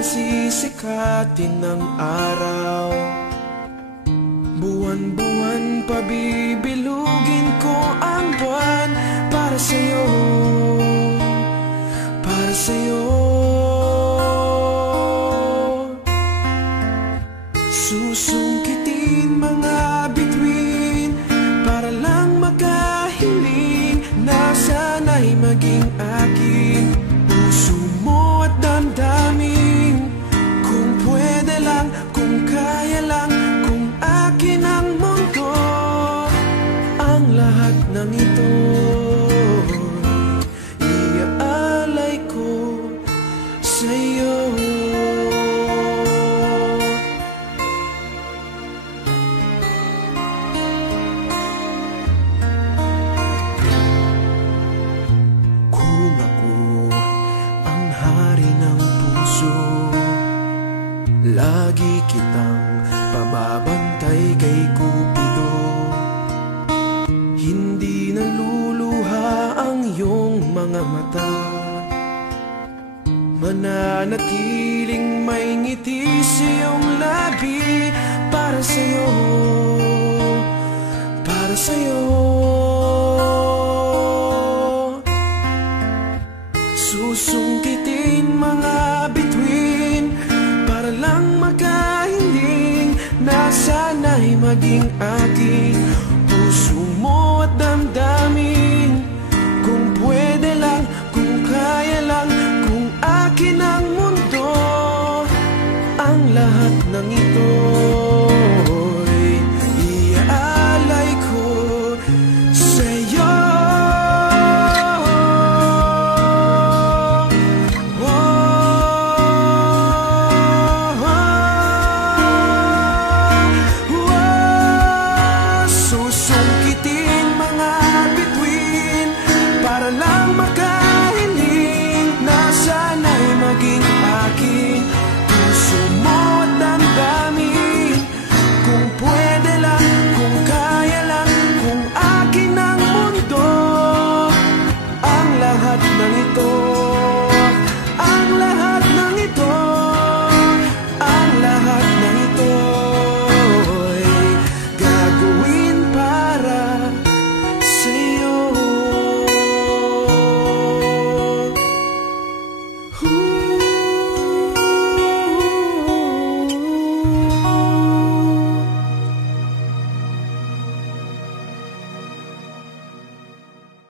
pasisikatin ng araw. Buwan-buwan pabibilugin ko ang buwan para sa'yo, para sa'yo. Susungkitin mga bituin para lang makahiling na sana'y maging akin. Puso mo at damdamin, kung pwede lang, kung kaya lang, kung akin ang mundo. Ang lahat ng ito iaalay ko sa'yo. Kung ako ang hari ng puso, lagi kitang pababantay kay Cupido. Hindi naluluha ang iyong mga mata, mananatiling may ngiti sa iyong labi. Para sa'yo, para sa'yo. Susungkitin mga bituin para lang makahiling na sana'y maging akin.